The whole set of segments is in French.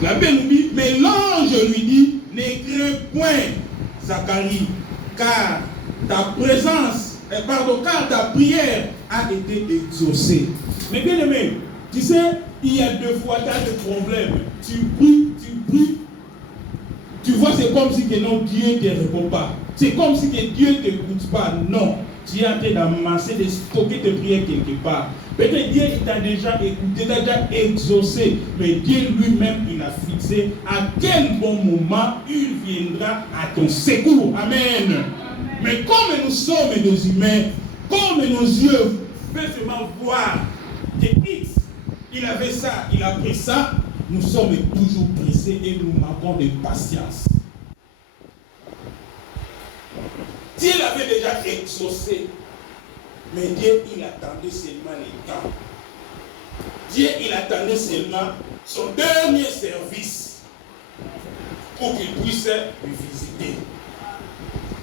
La Bible nous dit, mais l'ange lui dit, ne crains point, Zacharie, car ta car ta prière a été exaucée. Mais bien aimé, tu sais, il y a deux fois tas de problèmes. Tu pries, tu vois, c'est comme si que non, Dieu ne te répond pas. C'est comme si que Dieu ne t'écoute pas. Non, tu es en train d'amasser, de stocker tes prières quelque part. Peut-être Dieu t'a déjà écouté, t'a déjà exaucé, mais Dieu lui-même, il a fixé à quel bon moment il viendra à ton secours. Amen. Mais comme nous sommes des humains, comme nos yeux peuvent seulement voir que X, il avait ça, il a pris ça, nous sommes toujours pressés et nous manquons de patience. Dieu l'avait déjà exaucé, mais Dieu, il attendait seulement les temps. Dieu, il attendait seulement son dernier service pour qu'il puisse lui visiter.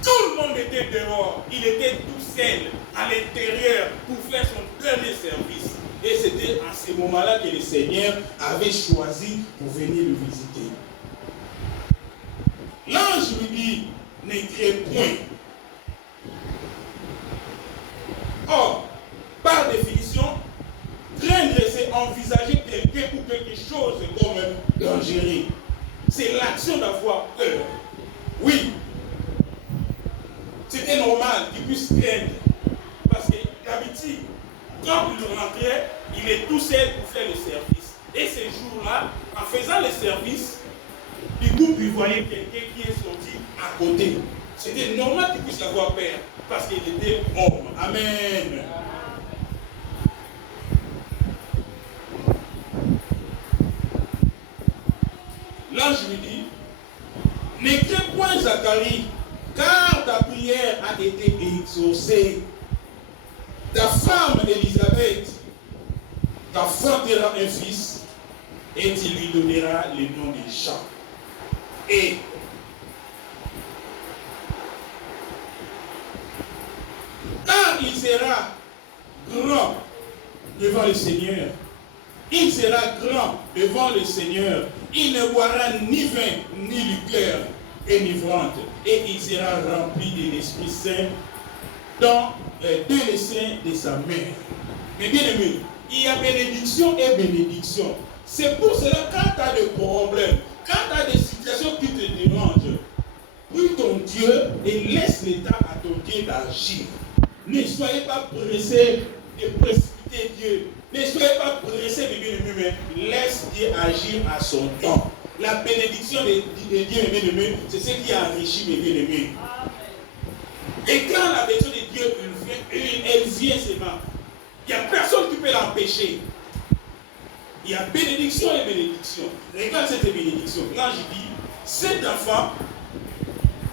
Tout le monde était dehors, il était tout seul à l'intérieur pour faire son dernier service. Et c'était à ce moment-là que le Seigneur avait choisi pour venir le visiter. L'ange lui dit, ne crains point. Or, par définition, craindre, c'est envisager quelqu'un ou quelque chose comme dangereux. C'est l'action d'avoir peur. Oui, c'était normal qu'il puisse craindre. Parce que d'habitude, quand il rentrait, il est tout seul pour faire le service. Et ces jours-là, en faisant le service, du coup, il voyait quelqu'un qui est sorti à côté. C'était normal qu'il puisse avoir peur. Parce qu'il était homme. Amen. L'ange lui dit, ne crains point, Zacharie, car ta prière a été exaucée. Ta femme Élisabeth t'enfantera un fils et tu lui donneras le nom de Jean. Et quand il sera grand devant le Seigneur, il sera grand devant le Seigneur, il ne boira ni vin ni liqueur enivrante, et il sera rempli de l'Esprit Saint dans les seins de sa mère. Mais bien aimé, il y a bénédiction et bénédiction. C'est pour cela, quand tu as des problèmes, quand tu as des situations qui te dérangent, prie ton Dieu et laisse l'état à ton Dieu d'agir. Ne soyez pas pressés de précipiter Dieu. Ne soyez pas pressés de bien aimé, mais laisse Dieu agir à son temps. La bénédiction de Dieu, bien aimé, c'est ce qui enrichit mes bien aimés. Et quand la bénédiction de Dieu, elle vient seulement, il n'y a personne qui peut l'empêcher. Il y a bénédiction et bénédiction. Regarde cette bénédiction. Là, je dis, cet enfant,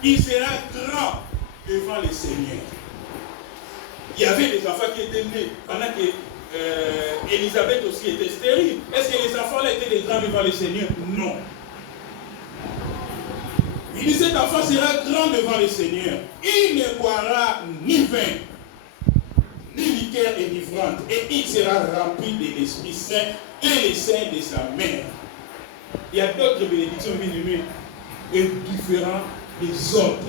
il sera grand devant le Seigneur. Il y avait des enfants qui étaient nés pendant que Élisabeth aussi était stérile. Est-ce que les enfants là étaient des grands devant le Seigneur? Non. Il dit, cet enfant sera grand devant le Seigneur. Il ne boira ni vin, ni liqueur enivrante, et il sera rempli de l'Esprit Saint et les seins de sa mère. Il y a d'autres bénédictions bien-aimées et différentes des autres.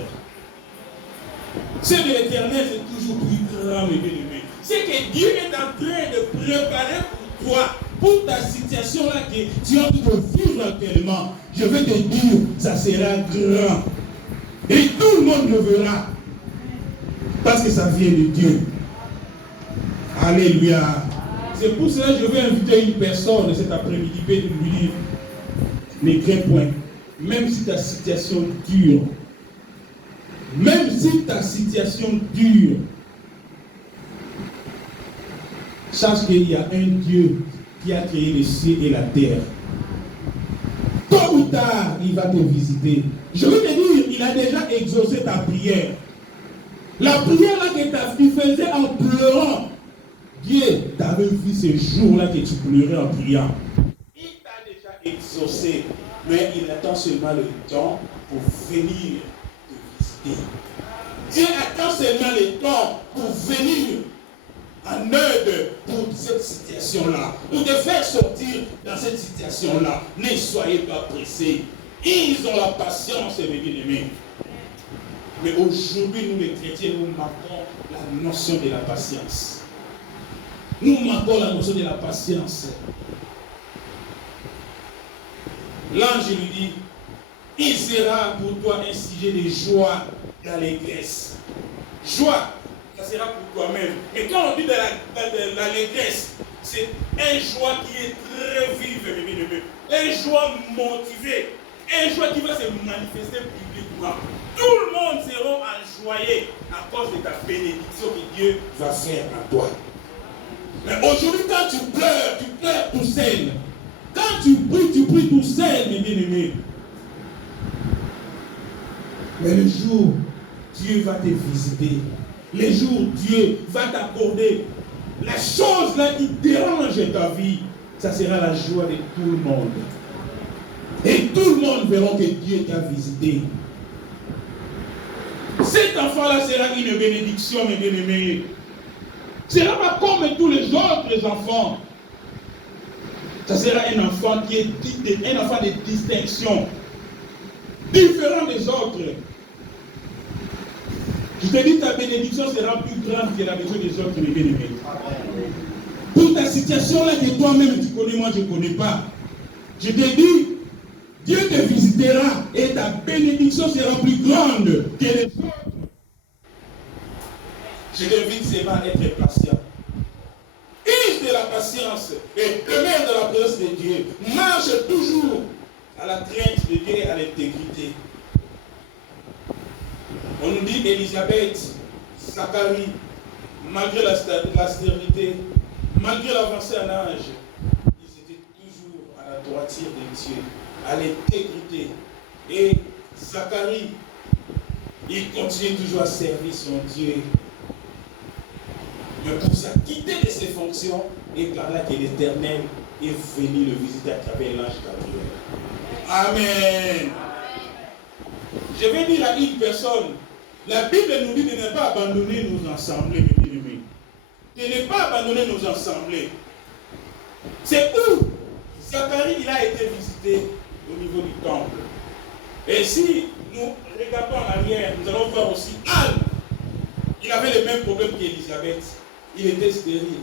Ce de l'Éternel, c'est toujours plus grand, mes bien-aimés. C'est que Dieu est en train de préparer pour toi, pour ta situation là que tu es en train de vivre actuellement. Je vais te dire, ça sera grand. Et tout le monde le verra. Parce que ça vient de Dieu. Alléluia. C'est pour cela que je vais inviter une personne cet après-midi de lui dire, ne crains point. Même si ta situation dure, même si ta situation dure, sache qu'il y a un Dieu qui a créé les cieux et la terre. Tôt ou tard, il va te visiter. Je veux te dire, il a déjà exaucé ta prière. La prière là que tu faisais en pleurant, Dieu t'avait vu ce jour-là que tu pleurais en priant. Il t'a déjà exaucé, mais il attend seulement le temps pour venir te visiter. Dieu attend seulement le temps pour venir en aide pour cette situation-là, pour te faire sortir dans cette situation. visitation-là. Ne soyez pas pressés. Ils ont la patience, mes bien-aimés. Mais aujourd'hui, nous les chrétiens, nous manquons la notion de la patience. Nous manquons la notion de la patience. L'ange lui dit, il sera pour toi un sujet de joie, d'allégresse. Joie, ça sera pour toi-même. Mais quand on dit de l'allégresse, c'est un joie qui est très vive, mes bien-aimés. Un joie motivée. Un joie qui va se manifester publiquement. Tout le monde sera enjoyé à cause de ta bénédiction que Dieu va faire à toi. Mais aujourd'hui, quand tu pleures tout seul. Quand tu pries tout seul, mes bien-aimés. Mais le jour, Dieu va te visiter. Le jour, Dieu va t'accorder la chose là qui dérange ta vie. Ça sera la joie de tout le monde. Et tout le monde verra que Dieu t'a visité. Cet enfant-là sera une bénédiction, mes bien-aimés. Ce ne sera pas comme tous les autres enfants. Ça sera un enfant qui est un enfant de distinction, différent des autres. Je te dis, ta bénédiction sera plus grande que la bénédiction des autres, mes bien-aimés. Pour ta situation là que toi-même tu connais, moi je ne connais pas. Je te dis, Dieu te visitera et ta bénédiction sera plus grande que les autres. Je t'invite seulement à être patient. Use de la patience et demeure dans la présence de Dieu. Marche toujours à la crainte de Dieu et à l'intégrité. On nous dit Élisabeth, Zacharie, malgré la stérilité, malgré l'avancée en âge, ils étaient toujours à la droiture de Dieu, à l'intégrité. Et Zacharie, il continue toujours à servir son Dieu. Mais pour s'acquitter de ses fonctions, et par là que l'Éternel est venu le visiter à travers l'ange Gabriel. Amen. Je vais dire à une personne, la Bible nous dit de ne pas abandonner nos assemblées, mes bien-aimés. De ne pas abandonner nos assemblées. C'est où Zacharie il a été visité au niveau du temple. Et si nous regardons en arrière, nous allons voir aussi Anne. Il avait le même problème qu'Élisabeth. Il était stérile.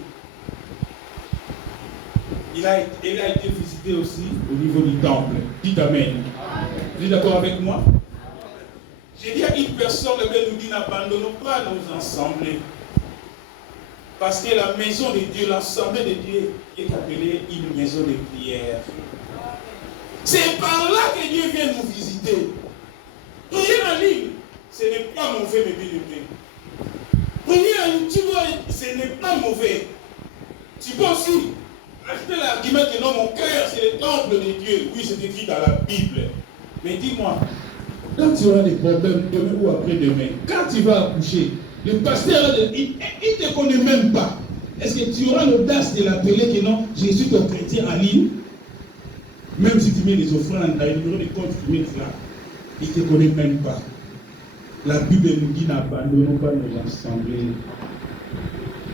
Il a été visité aussi au niveau du temple. Dites Amen. Vous êtes d'accord avec moi? J'ai dit à une personne, le Bible nous dit, n'abandonnons pas nos assemblées. Parce que la maison de Dieu, l'assemblée de Dieu est appelée une maison de prière. C'est par là que Dieu vient nous visiter. Prier en ligne, ce n'est pas mauvais, mes bien-aimés. Prier en ligne, tu vois, ce n'est pas mauvais. Tu peux aussi ajouter l'argument que non, mon cœur, c'est le temple de Dieu. Oui, c'est écrit dans la Bible. Mais dis-moi, quand tu auras des problèmes demain ou après-demain, quand tu vas accoucher, le pasteur, il ne te connaît même pas. Est-ce que tu auras l'audace de l'appeler que non, je suis ton chrétien en ligne? Même si tu mets des offrandes, dans le numéro de compte que tu mets là, il ne te connaît même pas. La Bible nous dit n'abandonnons pas nos assemblées.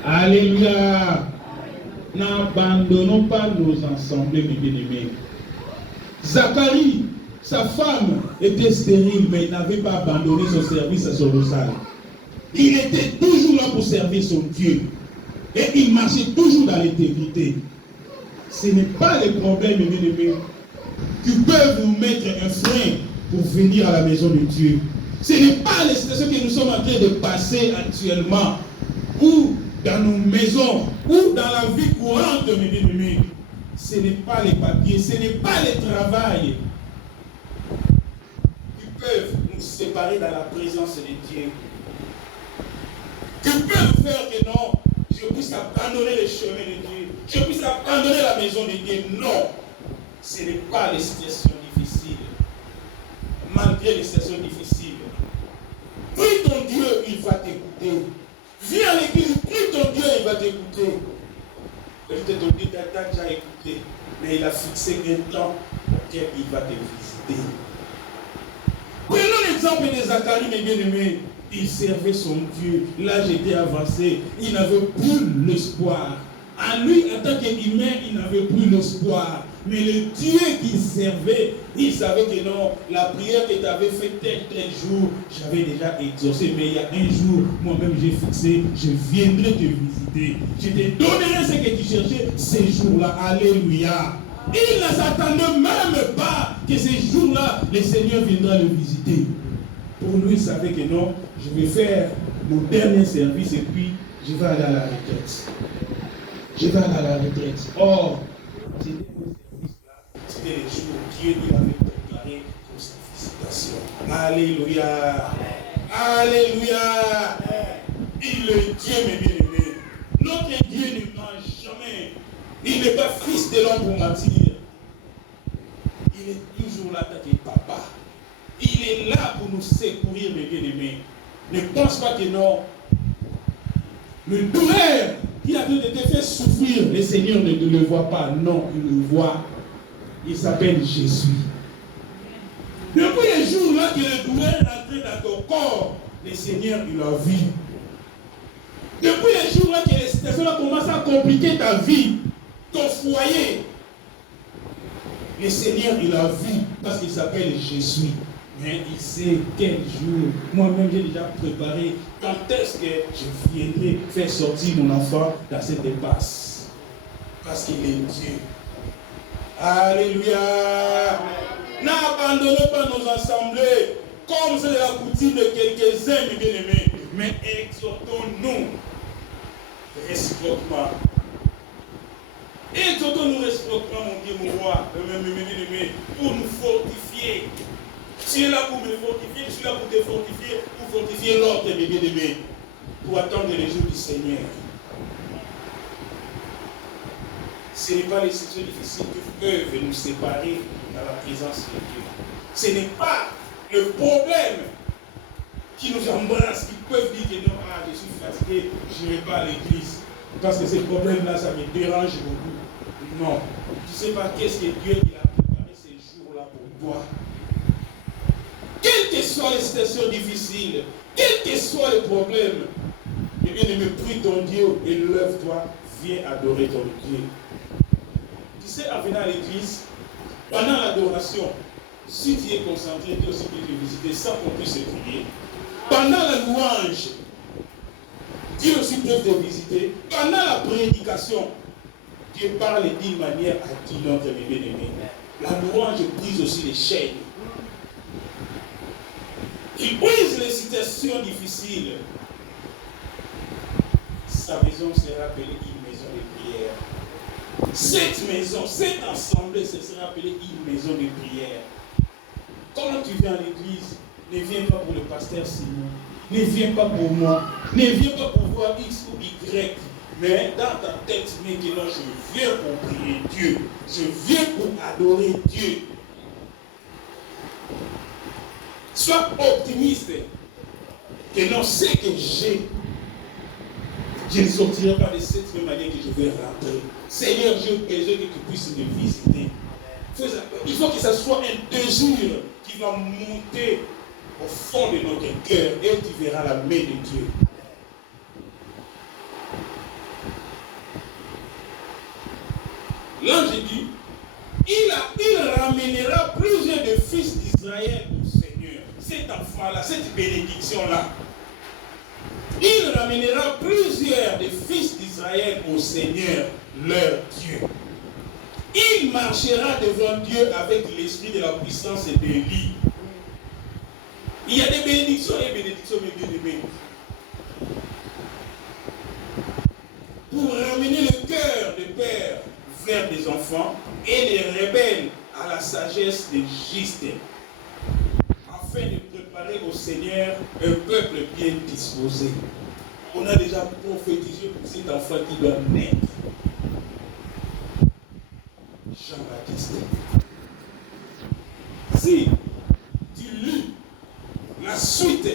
Alléluia. N'abandonnons pas nos assemblées, mes bien-aimés. Zacharie, sa femme était stérile, mais il n'avait pas abandonné son service à son salle. Il était toujours là pour servir son Dieu. Et il marchait toujours dans l'intégrité. Ce n'est pas les problèmes, mes bien-aimés, qui peuvent nous mettre un frein pour venir à la maison de Dieu. Ce n'est pas les situations que nous sommes en train de passer actuellement, ou dans nos maisons, ou dans la vie courante, mes bien-aimés. Ce n'est pas les papiers, ce n'est pas le travail qui peuvent nous séparer dans la présence de Dieu. Qui peuvent faire que non, je puisse abandonner les chemins de Dieu, je puisse abandonner la maison de Dieu. Non, ce n'est pas les situations difficiles. Malgré les situations difficiles, prie ton Dieu, il va t'écouter. Viens à l'église, prie ton Dieu, il va t'écouter. Peut-être ton Dieu t'a déjà écouté, mais il a fixé un temps auquel il va te visiter. Prenons l'exemple de Zacharie, mes bien-aimés. Il servait son Dieu. L'âge était avancé. Il n'avait plus l'espoir. En lui, en tant qu'humain, il n'avait plus l'espoir. Mais le Dieu qu'il servait, il savait que non, la prière que tu avais faite tel jour, j'avais déjà exaucé. Mais il y a un jour, moi-même j'ai fixé, je viendrai te visiter. Je te donnerai ce que tu cherchais ces jours-là. Alléluia. Il ne s'attendait même pas que ces jours-là, le Seigneur viendra le visiter. Pour lui, il savait que non, je vais faire mon dernier service et puis je vais aller à la retraite. Je vais aller à la retraite. Or, c'était le jour où Dieu lui avait préparé pour sa visitation. Alléluia. Alléluia. Il est Dieu, mes bien-aimés. Notre Dieu ne ment jamais. Il n'est pas fils de l'homme pour mentir. Il est toujours là, t'as papa. Il est là pour nous secourir, mes bien-aimés. Ne pense pas que non. Le douleur qui a été fait souffrir, le Seigneur ne le voit pas. Non, il le voit. Il s'appelle Jésus. Depuis les jours-là que le douleur est entré dans ton corps, le Seigneur, il a vu. Depuis les jours-là que les situations commencent à compliquer ta vie, ton foyer, le Seigneur, il a vu parce qu'il s'appelle Jésus. Mais il sait quel jour. Moi-même, j'ai déjà préparé quand est-ce que je viendrai faire sortir mon enfant dans cette impasse. Parce qu'il est Dieu. Alléluia. N'abandonnez pas nos assemblées comme c'est la coutume de quelques-uns, mes bien-aimés. Mais exhortons-nous réciproquement. Exhortons-nous réciproquement, mon Dieu, mon roi, mes bien-aimés, pour nous fortifier. Tu es là pour me fortifier, je suis là pour te fortifier, pour fortifier l'autre, mes bien-aimés, pour attendre les jours du Seigneur. Ce n'est pas les situations difficiles qui peuvent nous séparer dans la présence de Dieu. Ce n'est pas le problème qui nous embrasse, qui peuvent dire que non, je suis fatigué, je n'irai pas à l'église. Parce que ces problèmes-là, ça me dérange beaucoup. Non. Tu ne sais pas qu'est-ce que Dieu a préparé ces jours-là pour toi. Quelles que soient les situations difficiles, quels que soient les problèmes, eh bien, ne me prie ton Dieu et lève-toi, viens adorer ton Dieu. Tu sais, en venant à l'église, pendant l'adoration, si tu es concentré, Dieu aussi peut te visiter sans qu'on puisse prier. Pendant la louange, Dieu aussi peut te visiter. Pendant la prédication, Dieu parle d'une manière à qui notre bien-aimé. La louange brise aussi les chaînes. Il brise les situations difficiles. Sa maison sera appelée une maison de prière. Cette maison, cette assemblée, ce sera appelée une maison de prière. Quand tu viens à l'église, ne viens pas pour le pasteur Simon, ne viens pas pour moi, ne viens pas pour voir X ou Y, mais dans ta tête, maintenant, je viens pour prier Dieu, je viens pour adorer Dieu. Sois optimiste, que non, ce que j'ai, je ne sortirai pas de cette même manière que je vais rentrer. Seigneur, j'ai besoin que tu puisses me visiter. Il faut que ce soit un désir qui va monter au fond de notre cœur et tu verras la main de Dieu. L'ange dit, il ramènera plusieurs de fils d'Israël au Seigneur. Cet enfant-là, cette bénédiction-là. Il ramènera plusieurs des fils d'Israël au Seigneur, leur Dieu. Il marchera devant Dieu avec l'esprit de la puissance et de l'Élie. Il y a des bénédictions et bénédictions, mes bien-aimés. Pour ramener le cœur des pères vers des enfants et les rebelles à la sagesse des justes, afin de préparer au Seigneur un peuple bien disposé. On a déjà prophétisé pour cet enfant qui doit naître. Jean-Baptiste. Si tu lis la suite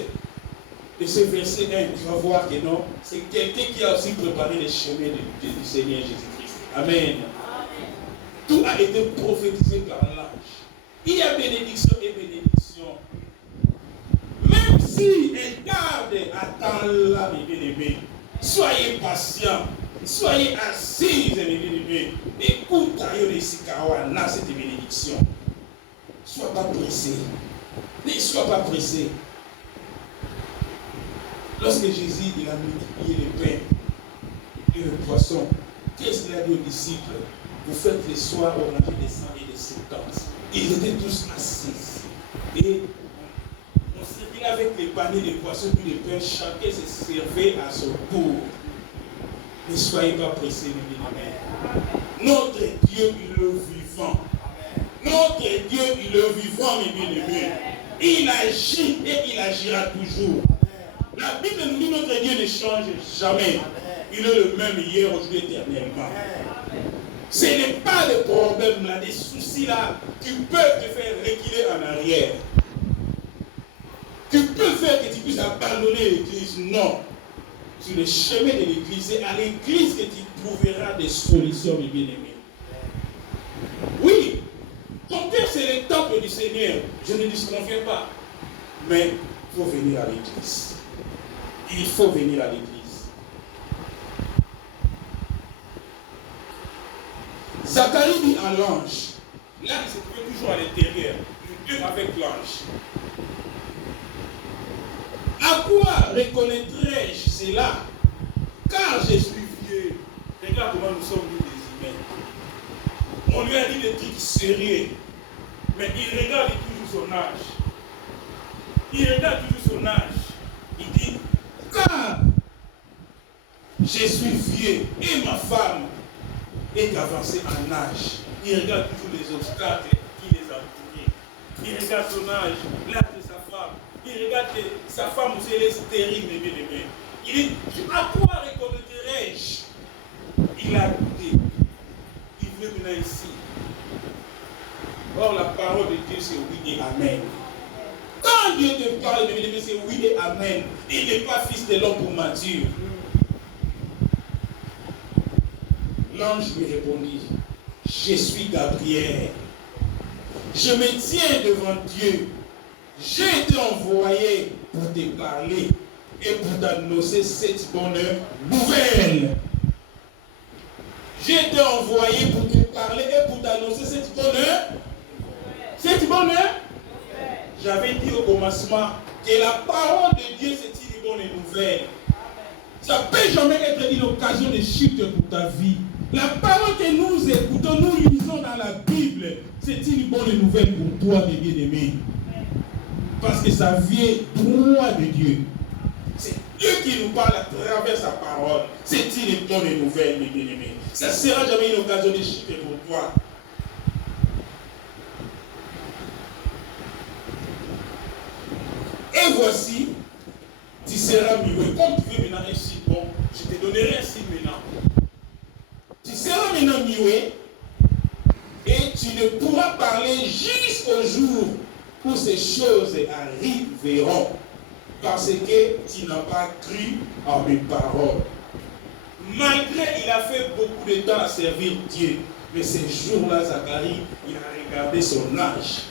de ce verset 1, tu vas voir que non, c'est quelqu'un qui a aussi préparé les chemins du Seigneur Jésus-Christ. Amen. Tout a été prophétisé par l'ange. Il y a bénédiction et bénédiction. Même si un garde attend là, mes bien-aimés, soyez patients. Soyez assis, mes bien-aimés. Écoute, cette bénédiction. Sois pas pressé. Ne sois pas pressé. Lorsque Jésus il a multiplié le pain et le poisson, qu'est-ce qu'il a dit aux disciples? Vous faites les soirs au manger des 100 et des 70. Ils étaient tous assis. Et on servait avec les paniers de poissons et de pain. Chacun se servait à son tour. Ne soyez pas pressés, mes bien-aimés. Notre Dieu, il est vivant. Notre Dieu, il est vivant, mes bien-aimés. Il agit et il agira toujours. La Bible nous dit que notre Dieu ne change jamais. Il est le même hier, aujourd'hui, éternellement. Ce n'est pas des problèmes là, des soucis là qui peuvent te faire reculer en arrière. Qui peuvent faire que tu puisses abandonner l'église. Non. Sur le chemin de l'église, c'est à l'église que tu trouveras des solutions, mes bien-aimés. Oui, ton cœur c'est le temple du Seigneur. Je ne disconviens pas. Mais il faut venir à l'église. Il faut venir à l'église. Zacharie dit à l'ange. Là, il se trouvait toujours à l'intérieur. Le Dieu avec l'ange. À quoi reconnaîtrai-je cela? Car je suis vieux. Regarde comment nous sommes nous des humains. On lui a dit des trucs sérieux. Mais il regarde toujours son âge. Il regarde toujours son âge. Il dit, car je suis vieux et ma femme est avancée en âge. Il regarde toujours les obstacles qui les entourent. Il regarde son âge, l'âge de sa femme. Il regarde que sa femme aussi, elle est stérile, mes bien-aimés. Il dit, à quoi reconnaîtrai-je? Il a douté. Il veut venir ici. Or, la parole de Dieu, c'est oui et amen. Quand Dieu te parle, mes bien-aimés, c'est oui et amen. Il n'est pas fils de l'homme pour mentir. L'ange lui répondit, je suis Gabriel. Je me tiens devant Dieu. J'ai été envoyé pour te parler et pour t'annoncer cette bonne nouvelle. J'ai été envoyé pour te parler et pour t'annoncer cette bonne nouvelle. Cette bonne nouvelle. J'avais dit au commencement que la parole de Dieu c'est une bonne nouvelle. Ça ne peut jamais être une occasion de chute pour ta vie. La parole que nous écoutons, nous lisons dans la Bible, c'est une bonne nouvelle pour toi, mes bien-aimés. Parce que ça vient droit de Dieu. C'est Dieu qui nous parle à travers sa parole. C'est une bonne nouvelle, mes bien-aimés. Ça ne sera jamais une occasion de chute pour toi. Et voici, tu seras muet. Comme tu veux maintenant un signe, bon, je te donnerai un signe maintenant. Tu seras maintenant muet et tu ne pourras parler jusqu'au jour où ces choses arriveront. Parce que tu n'as pas cru à mes paroles. Malgré il a fait beaucoup de temps à servir Dieu. Mais ces jours-là, Zacharie, il a regardé son âge.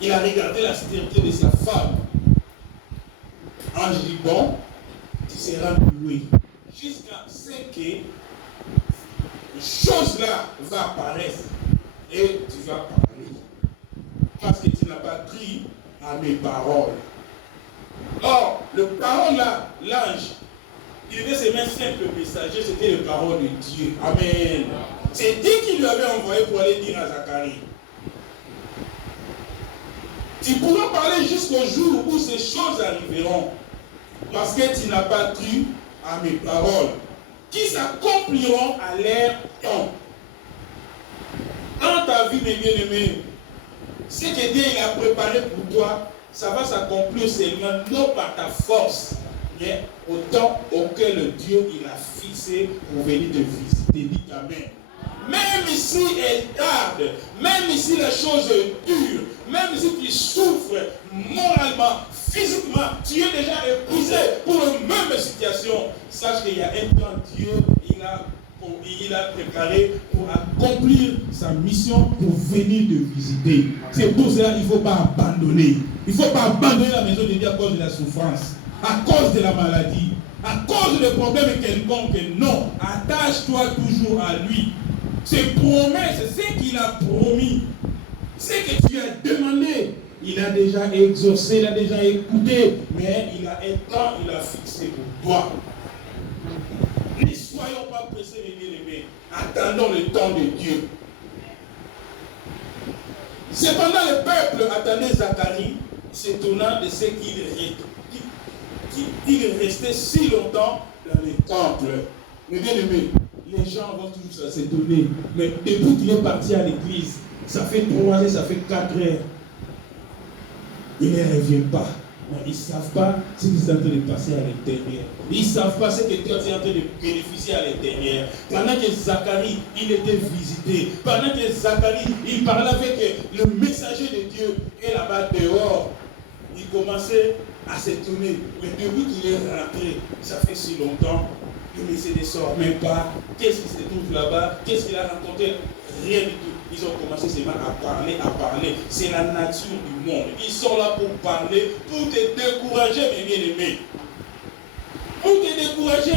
Il a regardé la stérilité de sa femme. Ange dit, bon, tu seras muet. Jusqu'à ce que chose-là va apparaître. Et tu vas parler. Parce que tu n'as pas cru à mes paroles. Or, le parole là, l'ange, il était seulement un simple messager, c'était le parole de Dieu. Amen. C'est Dieu qui lui avait envoyé pour aller dire à Zacharie. Tu pourras parler jusqu'au jour où ces choses arriveront. Parce que tu n'as pas cru à mes paroles, qui s'accompliront à leur temps. Dans ta vie, mes bien-aimés, ce que Dieu il a préparé pour toi, ça va s'accomplir seulement non par ta force, mais au temps auquel Dieu il a fixé pour venir te visiter. Dis amen. Même si elle tarde, même si la chose est dure, même si tu souffres moralement, physiquement, tu es déjà épuisé pour une même situation, sache qu'il y a un plan Dieu, il a préparé pour accomplir sa mission, pour venir te visiter. C'est pour cela qu'il ne faut pas abandonner. Il ne faut pas abandonner la maison de Dieu à cause de la souffrance, à cause de la maladie. à cause de problèmes quelconques. Non, attache-toi toujours à lui. Ses promesses, c'est ce qu'il a promis. Ce que tu as demandé, il a déjà exaucé, il a déjà écouté, mais il a un temps, il a fixé pour toi. Ne soyons pas pressés, mes bien-aimés. Attendons le temps de Dieu. Cependant, le peuple attendait Zacharie, s'étonnant de ce qu'il restait si longtemps dans le temple. Mes bien-aimés, les gens vont toujours s'étonner. Mais depuis qu'il est parti à l'église, ça fait 3 heures, ça fait 4 heures. Il ne revient pas. Ils ne savent pas ce qui est en train de passer à l'intérieur. Ils ne savent pas ce que Dieu est en train de bénéficier à l'intérieur. Pendant que Zacharie, il était visité. Pendant que Zacharie, il parlait avec le messager de Dieu. Et là-bas dehors, il commençait à s'étonner. Mais depuis qu'il est rentré, ça fait si longtemps, le messager ne sort même pas. Qu'est-ce qui se trouve là-bas? Qu'est-ce qu'il a rencontré? Rien du tout. Ils ont commencé seulement à parler. C'est la nature du monde. Ils sont là pour parler, pour te décourager, mes bien-aimés. Pour te décourager.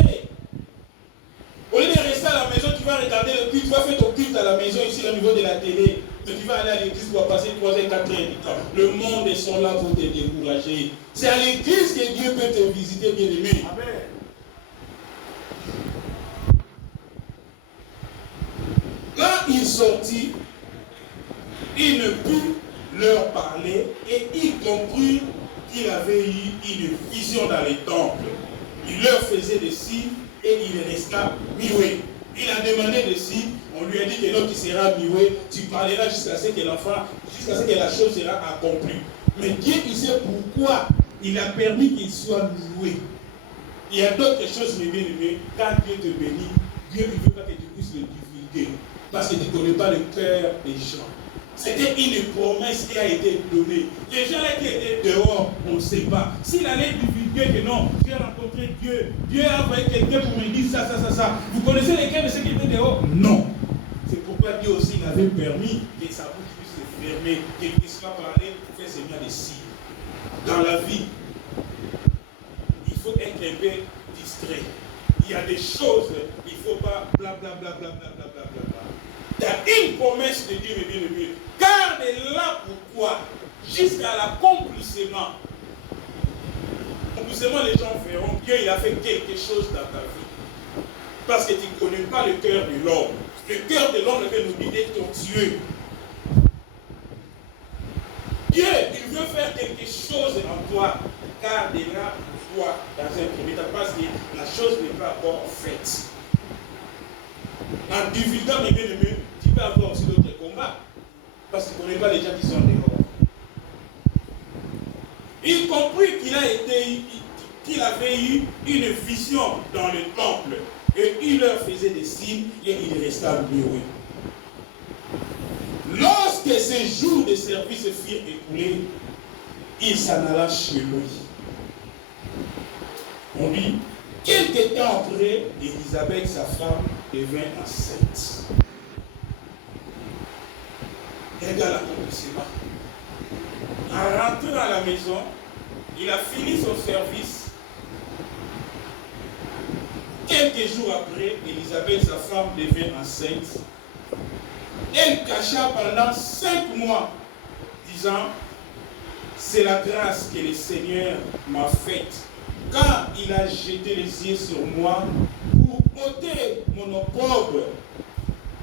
Au lieu de rester à la maison, tu vas regarder le culte, tu vas faire ton culte à la maison, ici au niveau de la télé. Mais tu vas aller à l'église pour passer 3 et 4 heures du temps. Le monde, ils sont là pour te décourager. C'est à l'église que Dieu peut te visiter, bien-aimé. Amen. Quand il sortit, il ne put leur parler et il comprit qu'il avait eu une vision dans les temples. Il leur faisait des signes et il resta muet. Il a demandé des signes, on lui a dit que non, tu seras muet, tu parleras jusqu'à ce que l'enfant, jusqu'à ce que la chose sera accomplie. Mais Dieu, il sait pourquoi il a permis qu'il soit muet. Il y a d'autres choses, mes bien-aimés, quand Dieu te bénit, Dieu ne veut pas que tu puisses le divulguer. Parce que tu ne connais pas le cœur des gens. C'était une promesse qui a été donnée. Les gens qui étaient dehors, on ne sait pas. S'il allait divulguer que non, j'ai rencontré Dieu, Dieu a envoyé quelqu'un pour me dire ça. Vous connaissez les cœurs de ceux qui étaient dehors? Non. C'est pourquoi Dieu aussi avait permis que sa bouche puisse se fermer, qu'il ne puisse pas parler, faire seulement des signes. Dans la vie, il faut être un peu distrait. Il y a des choses, il ne faut pas blablabla. Il y a une promesse de Dieu, mes bien-aimés. Garde-la pour toi jusqu'à l'accomplissement. L'accomplissement, les gens verront Dieu, il a fait quelque chose dans ta vie. Parce que tu ne connais pas le cœur de l'homme. Le cœur de l'homme veut nous guider ton Dieu. Dieu, il veut faire quelque chose en toi. Garde-la pour toi dans un premier temps. Parce que la chose n'est pas encore faite. En divulguant, mes bien-aimés, tu peux avoir aussi d'autres combats. Parce que tu ne connais pas les gens qui sont dehors. Il comprit qu'il avait eu une vision dans le temple. Et il leur faisait des signes et il resta muet. Lorsque ces jours de service furent écoulés, il s'en alla chez lui. On dit, quelque temps après, Élisabeth, sa femme, devint enceinte. Regarde l'accomplissement. En rentrant à la maison, il a fini son service. Quelques jours après, Élisabeth, sa femme, devint enceinte. Elle cacha pendant 5 mois, disant, c'est la grâce que le Seigneur m'a faite, quand il a jeté les yeux sur moi pour ôter mon opprobre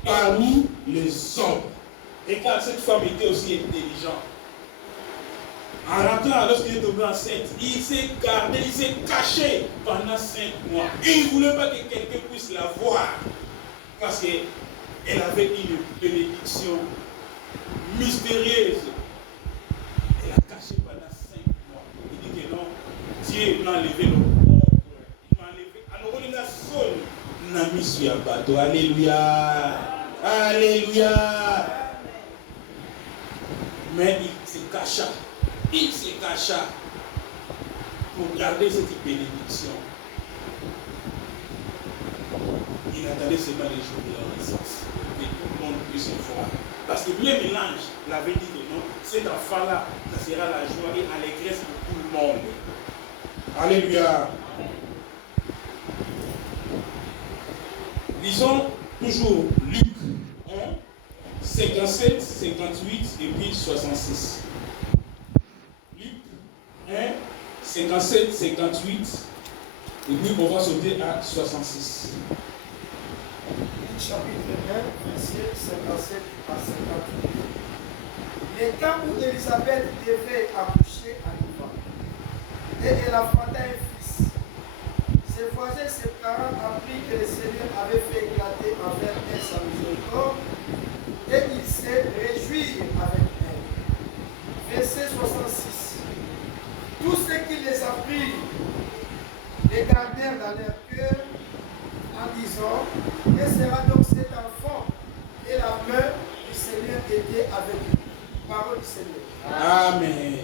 parmi les hommes. Et car cette femme était aussi intelligente. En rentrant, lorsqu'il est tombé enceinte, il s'est gardé, il s'est caché pendant 5 mois. Il ne voulait pas que quelqu'un puisse la voir. Parce qu'elle avait une bénédiction mystérieuse. Elle a caché pendant 5 mois. Il dit que non, Dieu m'a enlevé l'opprobre. Il m'a enlevé. Alors il a sonné. Il a mis sur un bateau. Alléluia. Alléluia. Mais il se cacha. Il se cacha pour garder cette bénédiction. Il attendait seulement les jours de la naissance. Que tout le monde puisse voir. Parce que le mélange l'avait dit que non, cet enfant-là, ça sera la joie et l'allégresse pour tout le monde. Alléluia. Lisons toujours Luc 1, 57, 58 et puis 66. Luc 1, 57, 58 et puis on va sauter à 66. Luc chapitre 1, verset 57 à 58. Le temps où Élisabeth devait accoucher arriva, et elle enfanta un fils. Ses voisins, ses parents apprirent que le Seigneur avait fait éclater envers elle sa miséricorde, et ils se réjouirent avec elle. Verset 66. Tous ceux qui les apprirent les gardèrent dans leur cœur en disant: que sera donc cet enfant? Et la main du Seigneur était avec lui. Parole du Seigneur. Amen.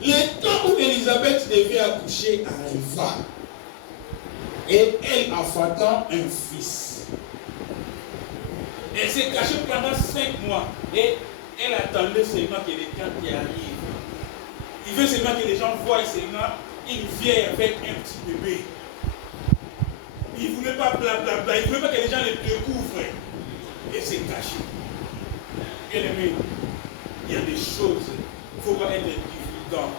Le temps où Élisabeth devait accoucher arriva. Et elle enfanta un fils. Elle s'est cachée pendant 5 mois. Et elle attendait seulement que les temps qui arrivent. Il veut seulement que les gens voient seulement une vieille avec un petit bébé. Il ne voulait pas blablabla. Il ne voulait pas que les gens le découvrent. Elle s'est cachée. Bien aimé, il y a des choses. Il ne faut pas être divulgant.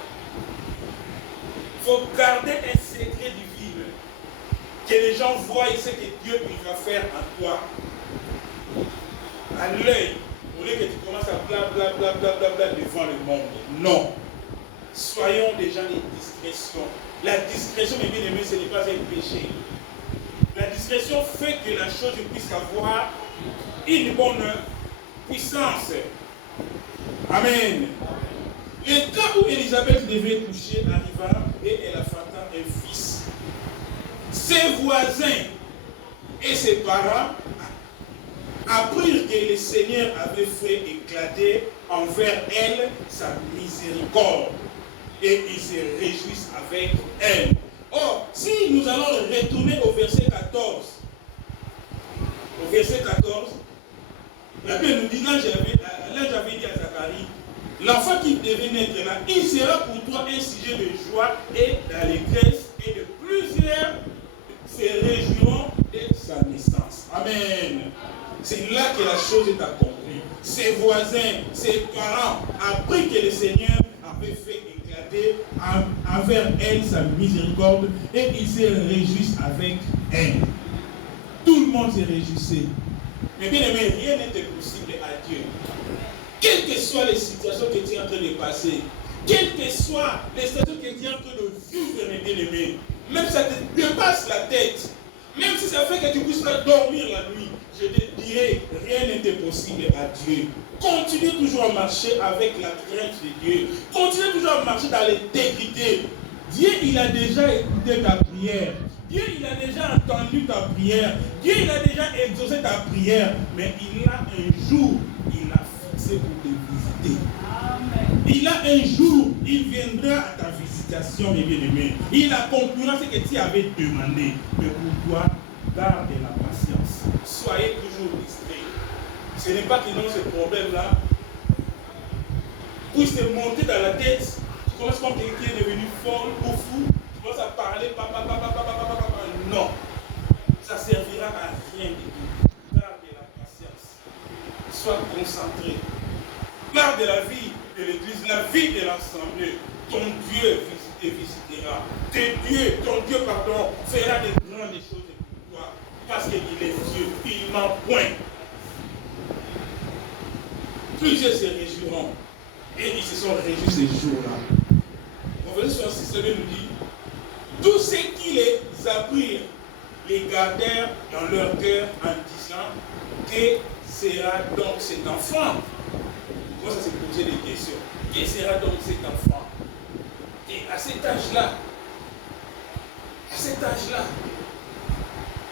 Il faut garder un secret divin. Que les gens voient ce que Dieu va faire en toi. À l'œil, au lieu que tu commences à blablabla devant le monde. Non. Soyons des gens de discrétion. La discrétion, mes bien-aimés, ce n'est pas un péché. La discrétion fait que la chose puisse avoir une bonne puissance. Amen. Le temps où Élisabeth devait coucher arriva et elle enfanta un fils. Ses voisins et ses parents apprirent que le Seigneur avait fait éclater envers elle sa miséricorde. Et ils se réjouissent avec elle. Or, si nous allons retourner au verset 14, au verset 14, la Bible nous dit, là j'avais dit à Zacharie, l'enfant qui devait naître là, il sera pour toi un sujet de joie et d'allégresse, et de plusieurs se réjouiront de sa naissance. Amen. C'est là que la chose est accomplie. Ses voisins, ses parents apprirent que le Seigneur avait fait éclater envers elle sa miséricorde et ils se réjouissent avec elle. Tout le monde se réjouissait. Mais bien aimé, rien n'était possible à Dieu. Quelles que soient les situations que tu es en train de passer, quelles que soient les situations que tu es en train de vivre, mes bien-aimés, même si ça te dépasse la tête, même si ça fait que tu puisses pas dormir la nuit, je te dirai, rien n'était possible à Dieu. Continue toujours à marcher avec la crainte de Dieu. Continue toujours à marcher dans l'intégrité. Dieu, il a déjà écouté ta prière. Dieu, il a déjà entendu ta prière. Dieu, il a déjà exaucé ta prière. Mais il a un jour, il a fixé pour te visiter. Amen. Il a un jour, il viendra à ta visitation, mes bien-aimés. Il accomplira ce que tu avais demandé. Mais pour toi, garde la patience. Soyez toujours distrait. Ce n'est pas que dans ce problème-là puisse te monter dans la tête. Tu commences comme quelqu'un qui est devenu folle ou fou. Tu commences à parler, non. Ça servira à rien du tout. Garde la patience. Sois concentré. Garde la vie de l'église, la vie de l'assemblée. Ton Dieu te visitera. Ton Dieu, fera de grandes choses pour toi. Parce qu'il est Dieu. Il ment point. Plusieurs se réjouiront. Et ils se sont réjouis ces jours-là. On verset 66 nous dit, tous ceux qui les apprirent les gardèrent dans leur cœur en disant, que sera donc cet enfant? Moi, ça s'est posé des questions. Que sera donc cet enfant? Et à cet âge-là,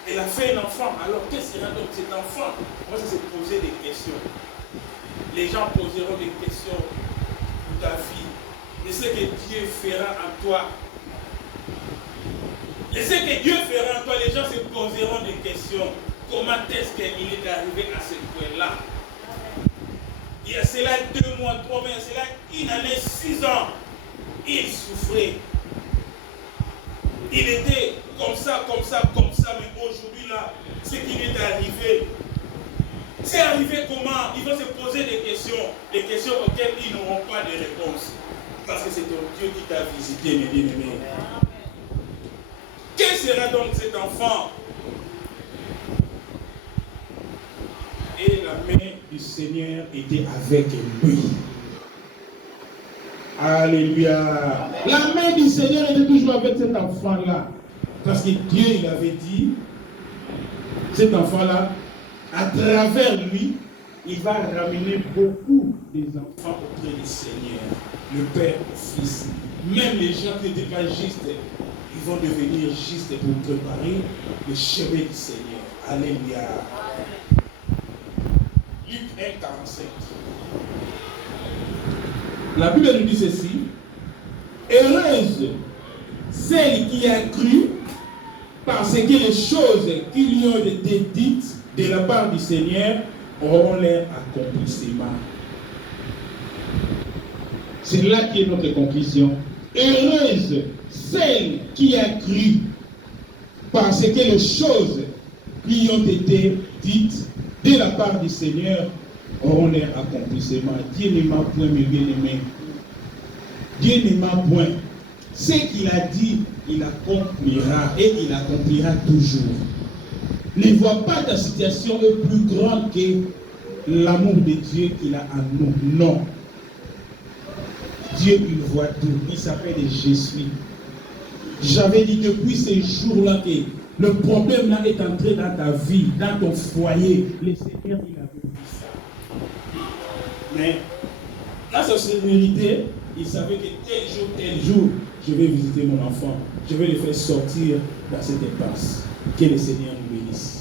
elle a fait un enfant. Alors, que sera donc cet enfant? Moi, ça s'est posé des questions. Les gens poseront des questions pour ta vie. Et ce que Dieu fera en toi. Et ce que Dieu fera en toi, les gens se poseront des questions. Comment est-ce qu'il est arrivé à ce point-là? Il y a cela 2 mois, 3 mois, il y a cela une année, 6 ans. Il souffrait. Il était comme ça, mais aujourd'hui là, ce qui lui est arrivé. C'est arrivé comment? Ils vont se poser des questions auxquelles ils n'auront pas de réponse. Parce que c'est ton Dieu qui t'a visité, mes bien-aimés. Quel sera donc cet enfant? Et la main du Seigneur était avec lui. Alléluia. La main du Seigneur était toujours avec cet enfant-là. Parce que Dieu, il avait dit, cet enfant-là, à travers lui, il va ramener beaucoup des enfants auprès du Seigneur. Le Père au Fils. Même les gens qui n'étaient pas justes, ils vont devenir justes pour préparer le chemin du Seigneur. Alléluia. Luc 1, 45. La Bible nous dit ceci. Heureuse celle qui a cru parce que les choses qui lui ont été dites de la part du Seigneur auront leur accomplissement. C'est là qui est notre conclusion. Heureuse celle qui a cru parce que les choses qui ont été dites de la part du Seigneur auront leur accomplissement. Dieu ne m'a point, mes bien-aimés. Dieu ne m'a point. Ce qu'il a dit, il accomplira et il accomplira toujours. Ne vois pas ta situation est plus grande que l'amour de Dieu qu'il a en nous. Non. Dieu, il voit tout. Il s'appelle Je suis. J'avais dit depuis ces jours-là que le problème là est entré dans ta vie, dans ton foyer. Le Seigneur, il avait vu ça. Mais dans sa sérénité, il savait que tel jour, je vais visiter mon enfant. Je vais le faire sortir dans cette impasse. Que le Seigneur nous bénisse.